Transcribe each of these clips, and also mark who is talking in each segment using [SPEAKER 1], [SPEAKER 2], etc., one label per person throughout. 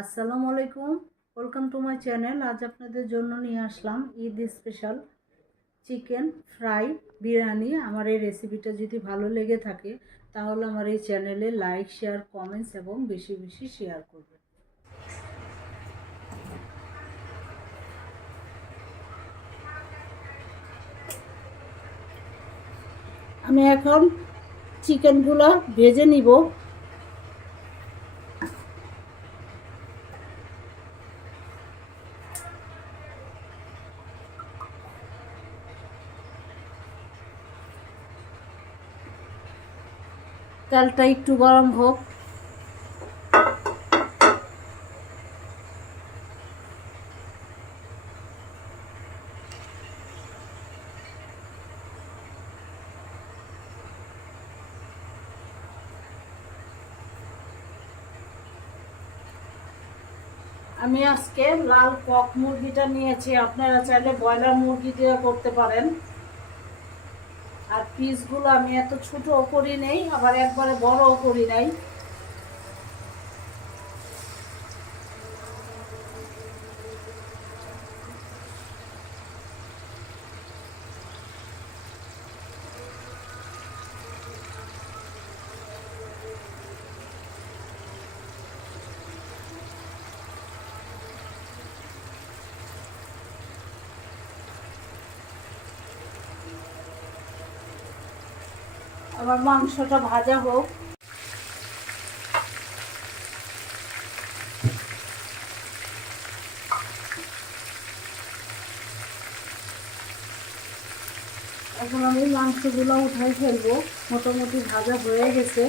[SPEAKER 1] আসসালামু আলাইকুম। Welcome to my channel আজ আপনাদের জন্য নিয়ে আসলাম Eid special chicken fry biryani. আমার এই রেসিপিটা যদি ভালো লেগে থাকে, তাহলে আমার এই চ্যানেলে লাইক শেয়ার কমেন্টস এবং বেশি বেশি শেয়ার করবেন। আমি এখন চিকেনগুলো ভেজে নিব। তেলটা একটু গরম হোক। আমি আজকে লাল কক মুরগিটা নিয়েছি। আপনারা চাইলে ব্রয়লার মুরগি দিয়ে করতে পারেন। পিসগুলো আমি এত ছোটও করি নেই আবার একবারে বড়ও করি নাই। আবার মাংসটা ভাজা হোক। এখন আমি মাংসগুলো উঠাই ফেলব। মোটামুটি ভাজা হয়ে গেছে।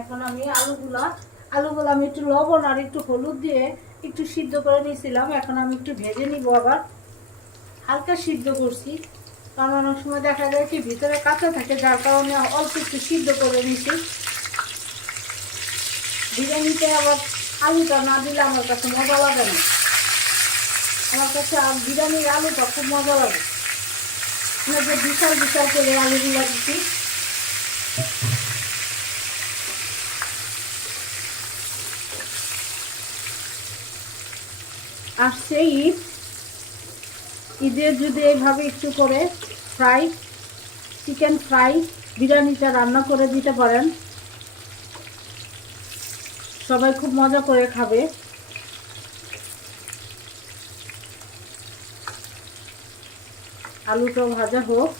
[SPEAKER 1] এখন আমি আলুগুলা, আলুগুলো আমি একটু লবণ আর একটু হলুদ দিয়ে একটু সিদ্ধ করে নিয়েছিলাম। এখন আমি একটু ভেজে নিব আবার। হালকা সিদ্ধ করছি। কারণ অনেক সময় দেখা যায় কি, ভিতরে কাঁচা থাকে, যার কারণে অল্প একটু সিদ্ধ করে নিছি বিরিয়ানিতে আবার আলুটা না দিলে আমার কাছে মজা লাগে না। আমার কাছে বিরিয়ানির আলুটা খুব মজা লাগে। বিশাল বিশাল করে আলুগুলো দিচ্ছি। আসছে ঈদ। ঈদের যদি এইভাবে একটু করে ফ্রাই চিকেন ফ্রাই বিরিয়ানিটা রান্না করে দিতে পারেন। সবাই খুব মজা করে খাবে। আলুটাও ভাজা হোক।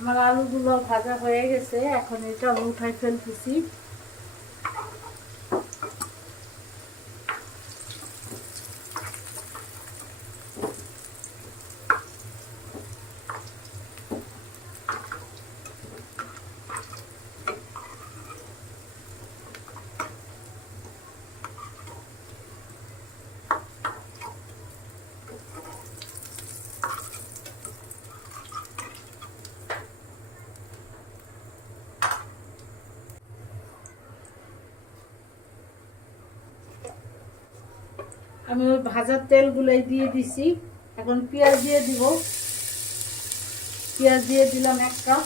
[SPEAKER 1] আমার আলুগুলো ভাজা হয়ে গেছে এখন এটা উঠাই ফেলতেছি। আমি ওই ভাজার তেলগুলোই দিয়ে দিছি। এখন পেঁয়াজ দিয়ে দিব। পেঁয়াজ দিয়ে দিলাম এক কাপ।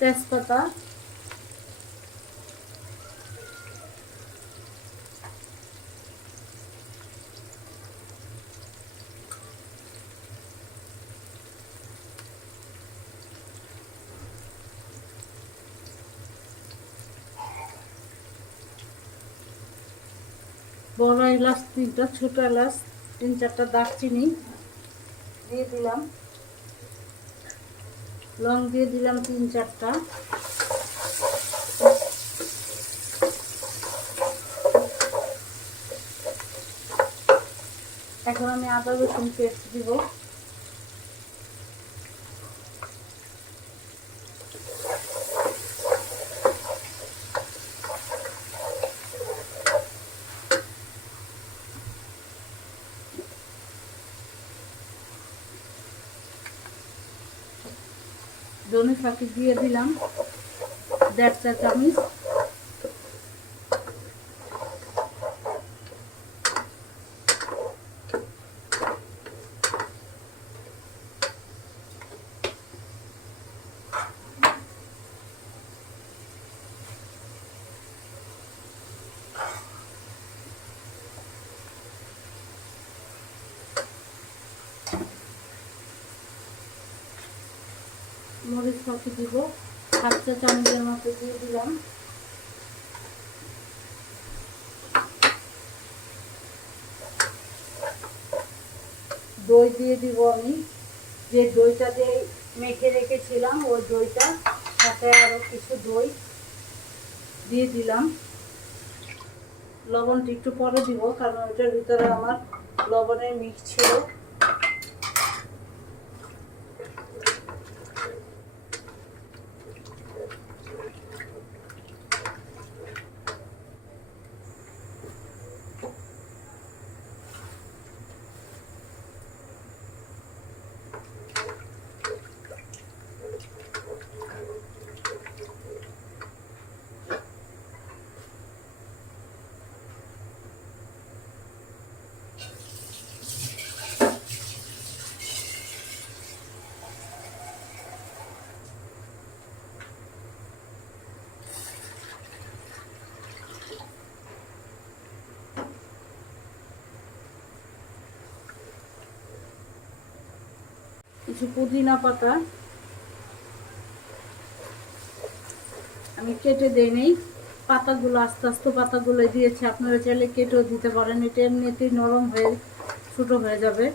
[SPEAKER 1] তেজপাতা। বড় এলাচ তিনটা ছোট এলাচ, তিন চারটা দারচিনি দিয়ে দিলাম। লং দিয়ে দিলাম তিন চারটা। এখন আমি আদা রসুন পেস্ট দিব। ধনে ফাঁকি দিয়ে দিলাম। দেড়টা চামচ। মরিচ ফাঁকি দিব। হাফ চা চামচের মতো দিয়ে দিলাম। দই দিয়ে দিব আমি। যে দইটা দিয়ে মেখে রেখেছিলাম, ওই দইটা সাথে আরও কিছু দই দিয়ে দিলাম। লবণটা একটু পরে দিব, কারণ ওইটার ভিতরে আমার লবণের মিক্স ছিল। কিছু পুদিনা পাতা। আমি কেটে দেই নেই। পাতাগুলো, আস্তে আস্তে পাতাগুলো দিয়েছি। আপনারা চাইলে কেটেও দিতে পারেন। এটা এমনিতেই নরম হয়ে, ছোটো হয়ে যাবে।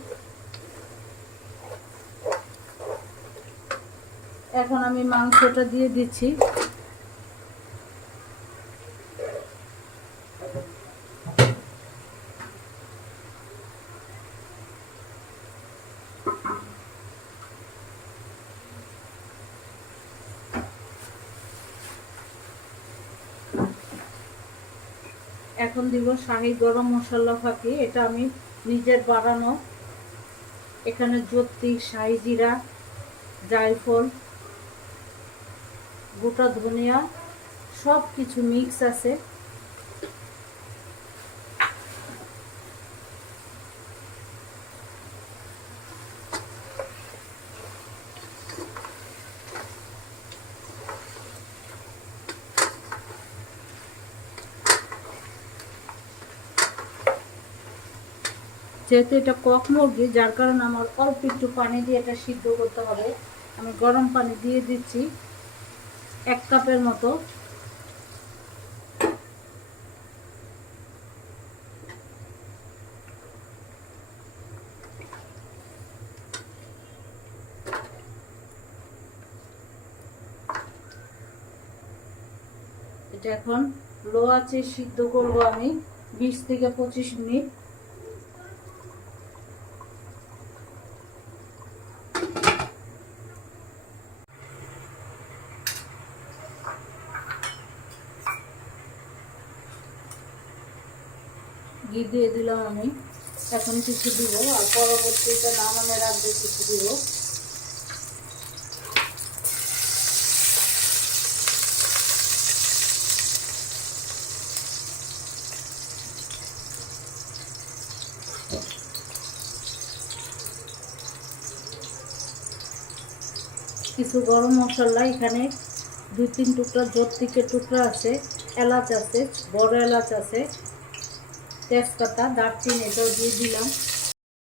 [SPEAKER 1] এখন আমি মাংসটা দিয়ে দিচ্ছি। এখন দিব শাহি গরম মশলা ফাঁকি, এটা আমি নিজের বানানো। এখানে জ্যোতি শাহি জিরা, জায়ফল, গোটা ধনিয়া সব কিছু মিক্স আছে। যেহেতু এটা কক মুরগি, যার কারণে আমার অল্প একটু পানি দিয়ে এটা সিদ্ধ করতে হবে। আমি গরম পানি দিয়ে দিচ্ছি এক কাপের মতো। এটা এখন লো আছে সিদ্ধ করব আমি বিশ থেকে পঁচিশ মিনিট ঘি দিয়ে দিলাম আমি। এখন কিছু দিব, আর পরবর্তীতে নামানোর আগে কিছু দিব। কিছু গরম মশলা, এখানে দুই তিন টুকরা, জোর টুকরা আছে, এলাচ আছে, বড় এলাচ আছে। তেজপাতা দারচিনি এটাও দিয়ে দিলাম।